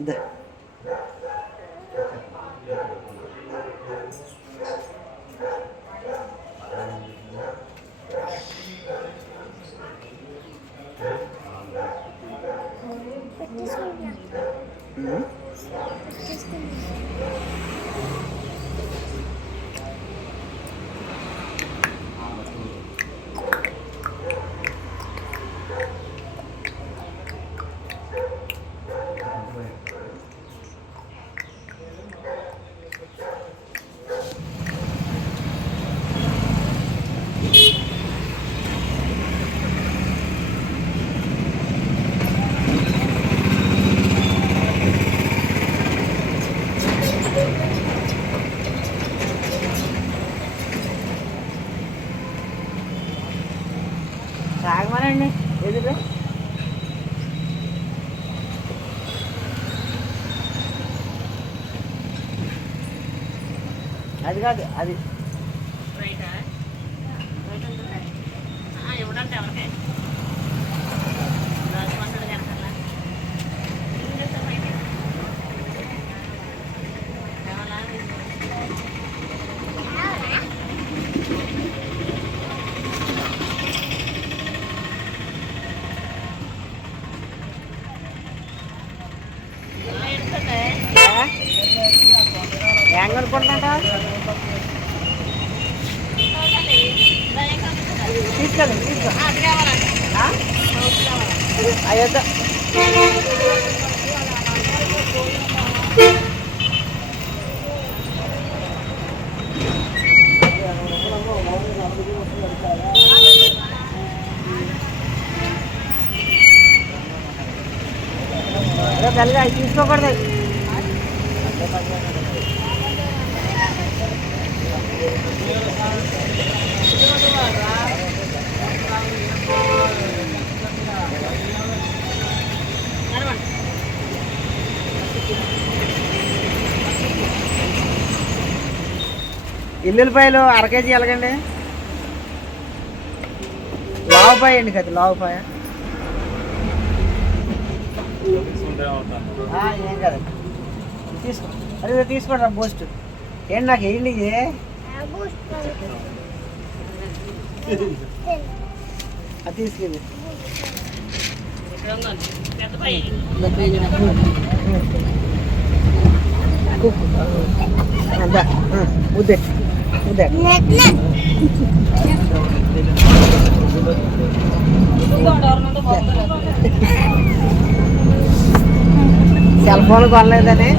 ఇదే అది కాదు అది. రైటా రైట్ ఎవరికైనా? ఏం కొనుక్కుంటా తీసుకెళ్ళండి తీసుకో అయ్యొద్దు తల్లిగా అవి తీసుకోకూడదు ఎల్లుల్లిపాయలు అర కేజీ ఎలాగండి? లావుపాయ అండి కదా లావుపాయ ఆ, ఏం కదండి తీసుకో. అదే తీసుకోండి రా బూస్ట్. ఏంటి నాకు ఏంటి ఇది అది తీసుకెళ్ళి. అంతా పై సెల్ ఫోన్ కొనలేదని.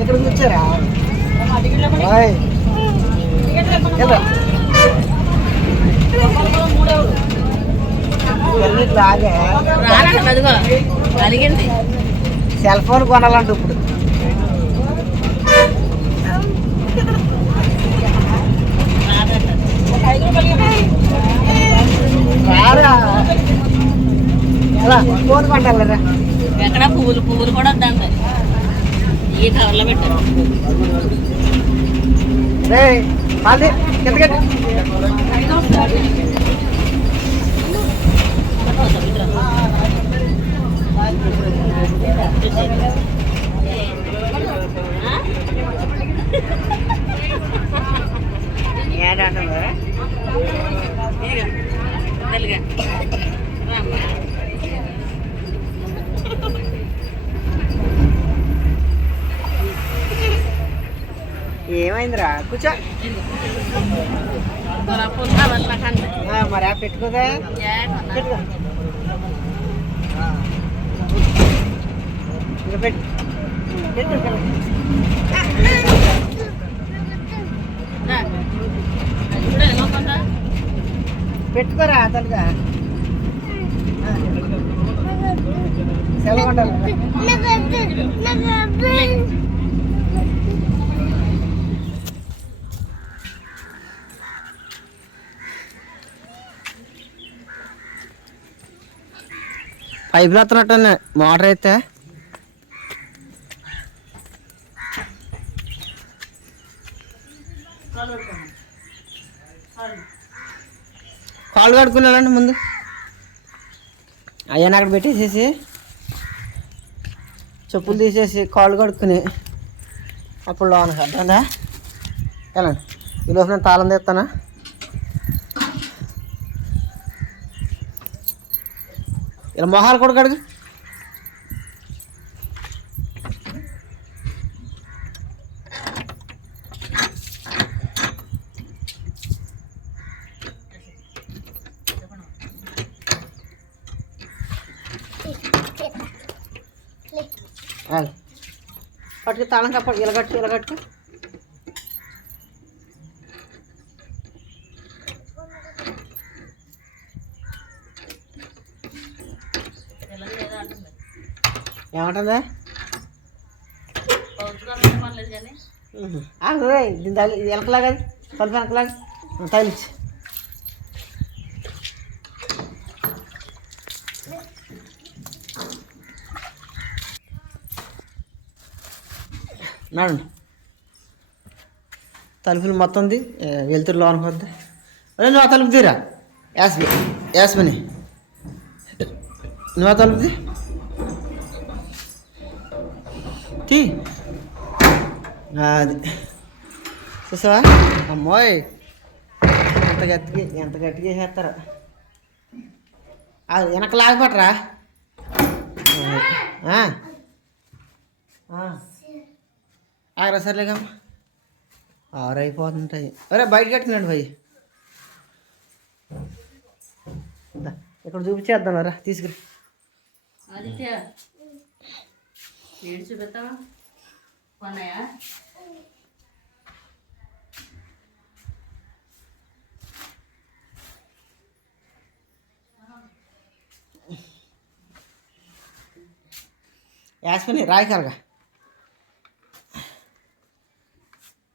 ఇక్కడ కూర్చోరా? ఓయ్. అదిగో కలిగింది సెల్ ఫోన్ కొనాలంట ఇప్పుడు. ఫోన్ కొంటారా ఎక్కడ పువ్వులు పువ్వులు కూడా వద్దండి ఈ కవర్లో పెట్టారు. రే అది ఏమైందిరా కూర్చో మరి ఆ పెట్టుకోదా పెట్టుకో ఆ. ఇంకా పెట్టు పెట్టు ఇక్కడ. పెట్టుకోరా అతనుగా సెలవు పైపులు వస్తున్నట్టు మోటార్ అయితే కాళ్ళు కడుక్కున్నాడండి ముందు. అయ్యాను అక్కడ పెట్టేసేసి చెప్పులు తీసేసి కాళ్ళు కడుక్కుని అప్పుడు లోన అర్థందా వెళ్ళండి. ఈ లోపు నేను తాళం తెస్తానా? ఇలా మొహాలు కూడా కడుగు. పట్టుకు తాళం కప్ప ఇలా కట్టు ఇలా కట్టు పిల్లలు లేదా అంటుంది ఏమంటుందా దీని తగిలి వెనకలాగా తలుపు వెనకలాగా తగిలిచ్చి నడండి తలుపులు మొత్తం ఉంది. వెళ్తురు వెలుతురు లోనికి వద్దా అరే నువ్వు ఆ తలుపు తీరా? యాస్మి యాస్మిని. నువ్వు ఆ తలుపు తీ. అది. చూసావా? అమ్మోయ్. ఎంత గట్టిగా ఎంత గట్టిగా చేస్తారు. అది వెనక లాగపట్రా? ఆగరా సర్లేగమ్మా ఆరు అయిపోతుంటాయి అరే బయట కట్టినాడు భయ్ ఇక్కడ చూపించేద్దాం రా తీసుకురా. చూపిస్తావా? కొన్నాయా? యాస్మిని రాయి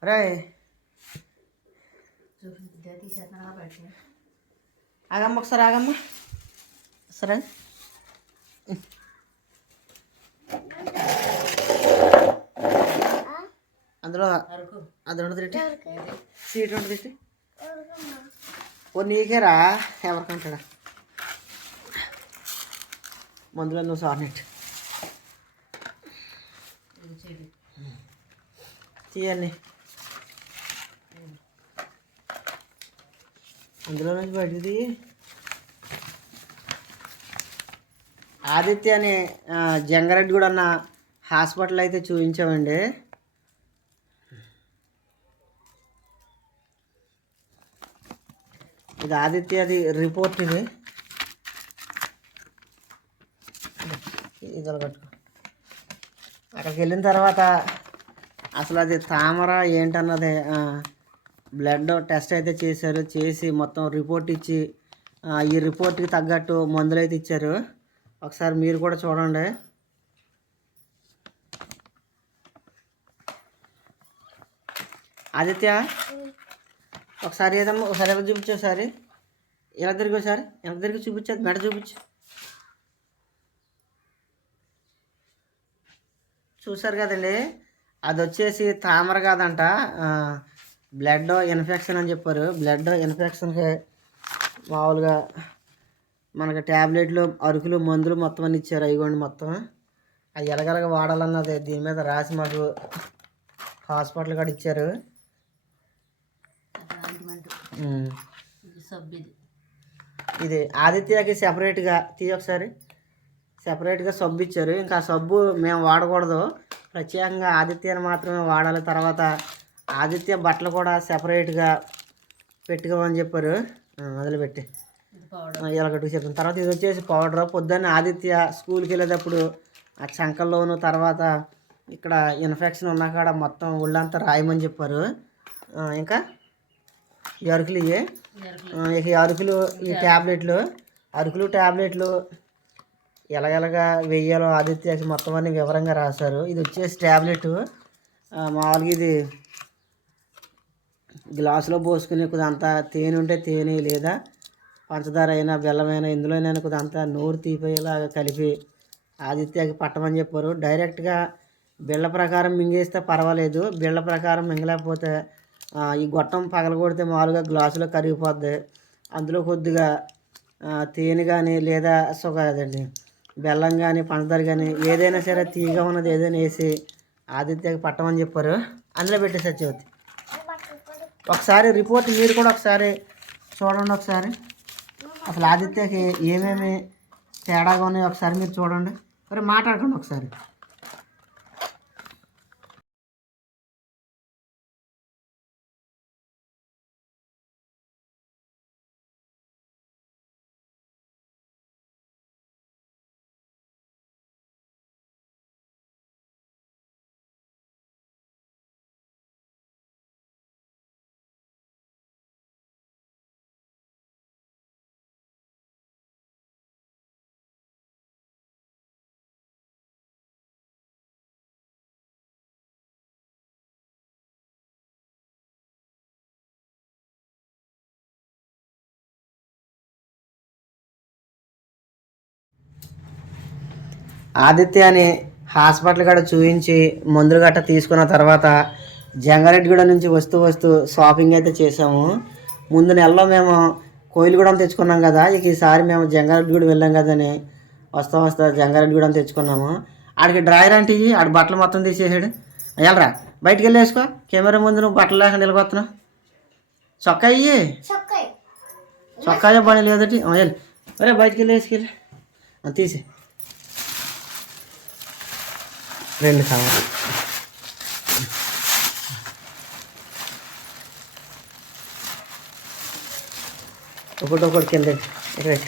రే ఆగమ్మ ఒకసారి ఆగమ్మ. సరే. అందులో అది ఉండదు రెట్టి సీట్ ఉండదు రెట్టి ఓ నీకేరా? ఎవరికంటాడా? మందులో నువ్వు సార్నెట్ తీయండి. అందులో నుంచి బయటకు ఆదిత్య అని జంగారెడ్డి కూడా అన్న హాస్పిటల్ అయితే చూపించామండి. ఇది ఆదిత్య అది రిపోర్ట్ ఇది. ఇది కట్టుకో అక్కడికి వెళ్ళిన తర్వాత అసలు అది తామర ఏంటన్నది బ్లడ్ టెస్ట్ అయితే చేశారు. చేసి మొత్తం రిపోర్ట్ ఇచ్చి ఈ రిపోర్ట్కి తగ్గట్టు మందులు అయితే ఇచ్చారు. ఒకసారి మీరు కూడా చూడండి. ఆదిత్య ఒకసారి ఏదమ్మా ఒకసారి ఎలా చూపించు ఒకసారి? ఎలా తిరిగి ఒకసారి ఎలా తిరిగి చూపించదు మెడ చూపించు. చూసారు కదండి. అది వచ్చేసి తామర కాదంట. బ్లడ్ ఇన్ఫెక్షన్ అని చెప్పారు. బ్లడ్ ఇన్ఫెక్షన్కి మామూలుగా మనకి ట్యాబ్లెట్లు అరుకులు మందులు మొత్తం అన్ని ఇచ్చారు అయిగోండి మొత్తం. అవి ఎలగలగ వాడాలన్నది దీని మీద రాసి మాకు హాస్పిటల్ కాడ ఇచ్చారు. ఇది ఆదిత్యకి సెపరేట్గా తీయ ఒకసారి. సెపరేట్గా సబ్బు ఇచ్చారు. ఇంకా ఆ సబ్బు మేము వాడకూడదు. ప్రత్యేకంగా ఆదిత్యని మాత్రమే వాడాలి. తర్వాత ఆదిత్య బట్టలు కూడా సెపరేట్గా పెట్టుకోమని చెప్పారు. ఆ, మొదలుపెట్టి. ఇది పౌడర్ ఆ, ఇలా కట్టుకు చెప్పాను. తర్వాత ఇది వచ్చేసి పౌడర్ పొద్దున్న ఆదిత్య స్కూల్కి వెళ్ళేటప్పుడు ఆ చంకల్లోను తర్వాత ఇక్కడ ఇన్ఫెక్షన్ ఉన్న కాడ మొత్తం ఒళ్ళంతా రాయమని చెప్పారు. ఇంకా? అరుకులు ఇవి ఇక ఈ అరుకులు ఈ ట్యాబ్లెట్లు అరుకులు ట్యాబ్లెట్లు ఎలాగెలగా వెయ్యాలో ఆదిత్యకి మొత్తం అన్ని వివరంగా రాశారు. ఇది వచ్చేసి ట్యాబ్లెట్ మామూలుగా ఇది గ్లాసులో పోసుకుని కొద్దింత తేనె ఉంటే తేనె లేదా పంచదార అయినా బెల్లమైనా ఇందులోనైనా అంతా నోరు తీపోయేలాగా కలిపి ఆదిత్యకి పట్టమని చెప్పారు. డైరెక్ట్గా బిళ్ళ ప్రకారం మింగేస్తే పర్వాలేదు. బిళ్ళ ప్రకారం మింగలేకపోతే ఈ గొట్టం పగలగొడితే మామూలుగా గ్లాసులో కరిగిపోద్ది. అందులో కొద్దిగా తేనె కానీ లేదా సుగ అదండి బెల్లం కానీ పంచదార కానీ ఏదైనా సరే తీగా ఉన్నది ఏదైనా వేసి ఆదిత్యకి పట్టమని చెప్పారు. అందులో పెట్టేసి సత్యవతి ఒకసారి రిపోర్ట్ మీరు కూడా ఒకసారి చూడండి ఒకసారి. అసలు ఆదిత్యకి ఏమేమి తేడాగా ఉన్నాయో ఒకసారి మీరు చూడండి. మరి మాట్లాడకండి ఒకసారి. ఆదిత్య అని హాస్పిటల్ కాడ చూపించి మందులు గట్ట తీసుకున్న తర్వాత జంగారెడ్డిగూడ నుంచి వస్తూ వస్తూ షాపింగ్ అయితే చేసాము ముందు నెలలో మేము కోయిలగూడెం తెచ్చుకున్నాం కదా ఇక ఈసారి మేము జంగారెడ్డిగూడ వెళ్ళాం కదని వస్తా వస్తా జంగారెడ్డిగూడెం తెచ్చుకున్నాము. ఆడికి డ్రాయర్ అంటే ఇవి ఆడి బట్టలు మొత్తం తీసేసాడు. వెళ్ళరా బయటికి వెళ్ళి వేసుకో. కెమెరా ముందు నువ్వు బట్టలు లేకుండా వెళ్ళిపోతున్నావు చొక్కా ఇయ్యి. చొక్కా పని లేదటి. వెళ్ళి అరే బయటికి వెళ్ళి వేసుకెళ్ళి. ఆ, తీసే రెండు కావాలి. ఒకటి ఒకటి కింద రైట్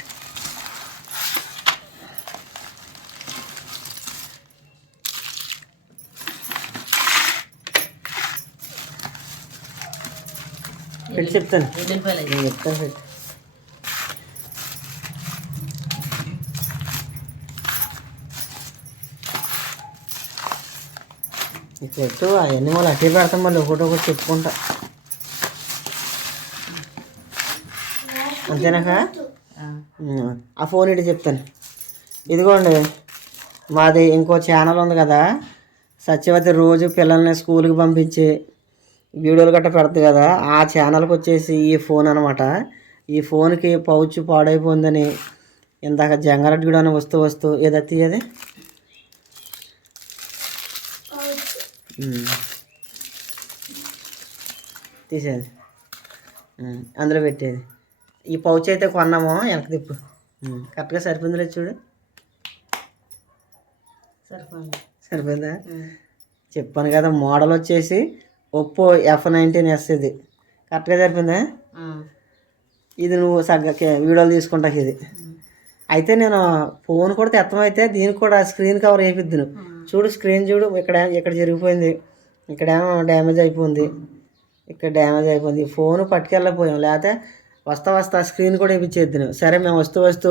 పెట్టి. చెప్తాను. చెప్తాను పెట్టి అవన్నీ మళ్ళీ అట్టే పెడతాం మళ్ళీ ఒకటి ఒకటి చెప్పుకుంటా అంతేనాక? ఆ ఫోన్ ఇటు చెప్తాను. ఇదిగోండి మాది ఇంకో ఛానల్ ఉంది కదా సత్యవతి రోజు పిల్లల్ని స్కూల్కి పంపించి వీడియోలు గట్రా పెడతాయి కదా ఆ ఛానల్కి వచ్చేసి ఈ ఫోన్ అనమాట ఈ ఫోన్కి పౌచ్ పాడైపోయిందని ఇందాక జంగారెడ్డి కూడా వస్తూ వస్తూ ఏదో తీయది తీసేది అందులో పెట్టేది. ఈ పౌచ్ అయితే కొన్నాము వెనక తిప్పు. కరెక్ట్గా సరిపోయిందిలే చూడు. సరిపోయింది. సరిపోయిందా? చెప్పాను కదా మోడల్ వచ్చేసి ఒప్పో ఎఫ్ నైన్టీన్ ఎస్ ఇది. కరెక్ట్గా సరిపోయిందా? ఇది నువ్వు సగ్గ వీడియోలు తీసుకుంటాకి ఇది. అయితే నేను ఫోన్ కూడా తెత్తమైతే దీనికి కూడా స్క్రీన్ కవర్ వేపిద్దు నువ్వు. చూడు స్క్రీన్ చూడు ఇక్కడ ఇక్కడ జరిగిపోయింది. ఇక్కడేమో డ్యామేజ్ అయిపోయింది. ఇక్కడ డ్యామేజ్ అయిపోయింది. ఫోన్ పట్టుకెళ్ళకపోయాం. లేకపోతే వస్తా వస్తా స్క్రీన్ కూడా వేయించేద్దు సరే మేము వస్తూ వస్తూ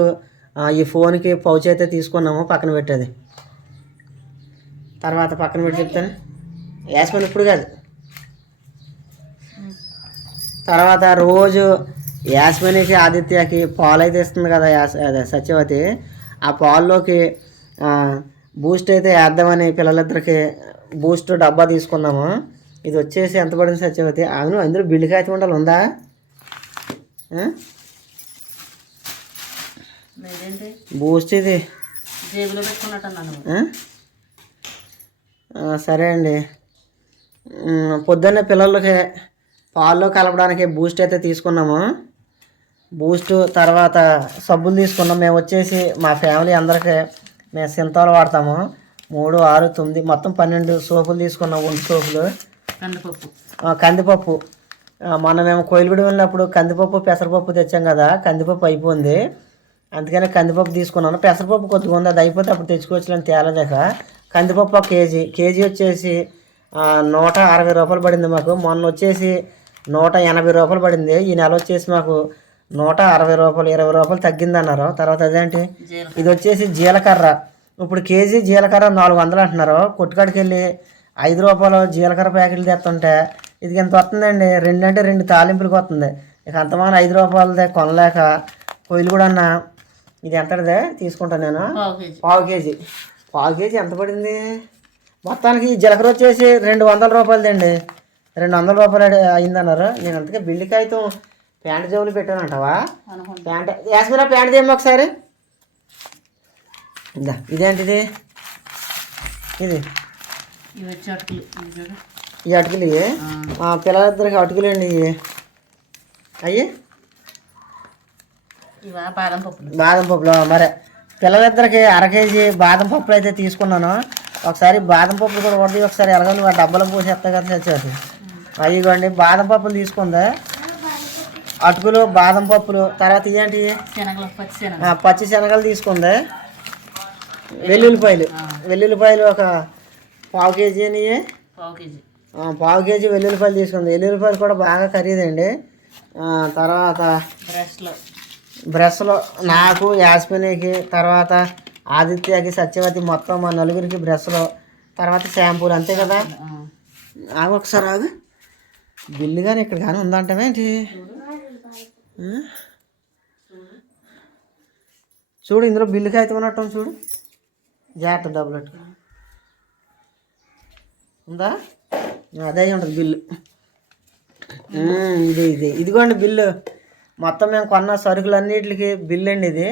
ఈ ఫోన్కి పౌచ్ అయితే తీసుకున్నాము పక్కన పెట్టేది. తర్వాత పక్కన పెట్టి చెప్తాను. యాస్మన్ ఇప్పుడు కాదు. తర్వాత రోజు యాస్మినికి ఆదిత్యకి పాలు అయితే ఇస్తుంది కదా యాస్ అదే సత్యవతి. ఆ పాల్లోకి బూస్ట్ అయితే వేద్దామని పిల్లలిద్దరికి బూస్ట్ డబ్బా తీసుకున్నాము. ఇది వచ్చేసి ఎంత పడింది సత్యవతి? అవును అందులో బిల్లు కాగితం ఉండాలి ఉందా? బూస్ట్ ఇది. సరే అండి. పొద్దున్నే పిల్లలకి పాల్లో కలపడానికి బూస్ట్ అయితే తీసుకున్నాము. బూస్ట్ తర్వాత సబ్బులు తీసుకున్నాం. మేము వచ్చేసి మా ఫ్యామిలీ అందరికీ మేము సింతాలు వాడతాము. మూడు ఆరు తొమ్మిది మొత్తం పన్నెండు సోపులు తీసుకున్నాం ఒంటి సోపులు. కందిపప్పు. కందిపప్పు. మొన్న మేము కోయిలగూడ వెళ్ళినప్పుడు కందిపప్పు పెసరపప్పు తెచ్చాం కదా కందిపప్పు అయిపోయింది. అందుకని కందిపప్పు తీసుకున్నాను. పెసరపప్పు కొద్దిగా ఉంది అది అయిపోతే అప్పుడు తెచ్చుకోవచ్చులని తేలదాక కందిపప్పు ఒక కేజీ. కేజీ వచ్చేసి నూట అరవై రూపాయలు పడింది మాకు. మొన్న వచ్చేసి నూట ఎనభై రూపాయలు పడింది. ఈ నెల వచ్చేసి మాకు నూట అరవై రూపాయలు ఇరవై రూపాయలు తగ్గింది అన్నారు తర్వాత అదేంటి? ఇది వచ్చేసి జీలకర్ర. ఇప్పుడు కేజీ జీలకర్ర నాలుగు వందలు అంటున్నారు. కొట్టుకాడికి వెళ్ళి ఐదు రూపాయలు జీలకర్ర ప్యాకెట్లు తెస్తుంటే ఇది ఎంత వస్తుందండి? రెండు అంటే రెండు తాలింపులకు వస్తుంది. ఇక అంతమాన ఐదు రూపాయలదే కొనలేక పొయ్యిలు కూడా అన్న ఇది ఎంతదే తీసుకుంటాను నేను. పావు కేజీ. పావు కేజీ. ఎంత పడింది? మొత్తానికి ఈ జీలకర్ర వచ్చేసి రెండు వందల రూపాయలదండి. రెండు వందల రూపాయలు అయిందన్నారు. నేను అంతకే బిల్లు కాగితం ప్యాంట్ జోబులు పెట్టానంటావా? అనుకుంటా. ప్యాంట్ యాస్మిరా ప్యాంట్ తీయమ్మ ఒకసారి. ఇందా ఇదేంటిది? ఇది. ఈ అటుకులు ఇవి? పిల్లలిద్దరికి అటుకులు అండి ఇవి. అయ్యి. బాదం పప్పులు. బాదం పప్పులు మరి. పిల్లలిద్దరికి అర కేజీ బాదం పప్పులు అయితే తీసుకున్నాను. ఒకసారి బాదం పప్పులు కూడా కొద్ది ఒకసారి ఎలాగో నువ్వు డబ్బాలో పోసేస్తా కదా చచ్చేది అయ్యిగోండి బాదం పప్పులు తీసుకుందా? అటుకులు బాదం పప్పులు తర్వాత ఇదేంటి? పచ్చి శనగలు. తీసుకుంది. వెల్లుల్లిపాయలు వెల్లుల్లిపాయలు ఒక పావు కేజీ అని. పావు కేజీ. పావు కేజీ వెల్లుల్లిపాయలు తీసుకుంది. వెల్లుల్లిపాయలు కూడా బాగా ఖరీదండి తర్వాత బ్రష్లు. బ్రష్లు నాకు యాస్మినికి తర్వాత ఆదిత్యకి సత్యవతి మొత్తం మా నలుగురికి బ్రష్లు తర్వాత షాంపూలు అంతే కదా? ఆగు ఒకసారి బిల్లు కానీ ఇక్కడ కానీ ఉందంటావేంటి? ఆ? చూడు ఇందులో బిల్లుకి అయితే ఉన్నట్టు చూడు. జాగ్రత్త డబ్బులు ఉందా? అదే ఉంటుంది బిల్లు. ఇది ఇది. ఇదిగోండి బిల్లు. మొత్తం మేము కొన్న సరుకులన్నిటికి బిల్లు అండి ఇది.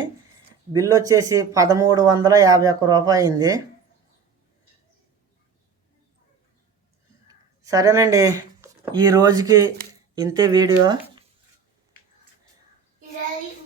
బిల్లు వచ్చేసి పదమూడు వందల యాభై ఒక్క రూపాయి అయింది. సరేనండి. ఈ రోజుకి ఇంతే వీడియో. jelly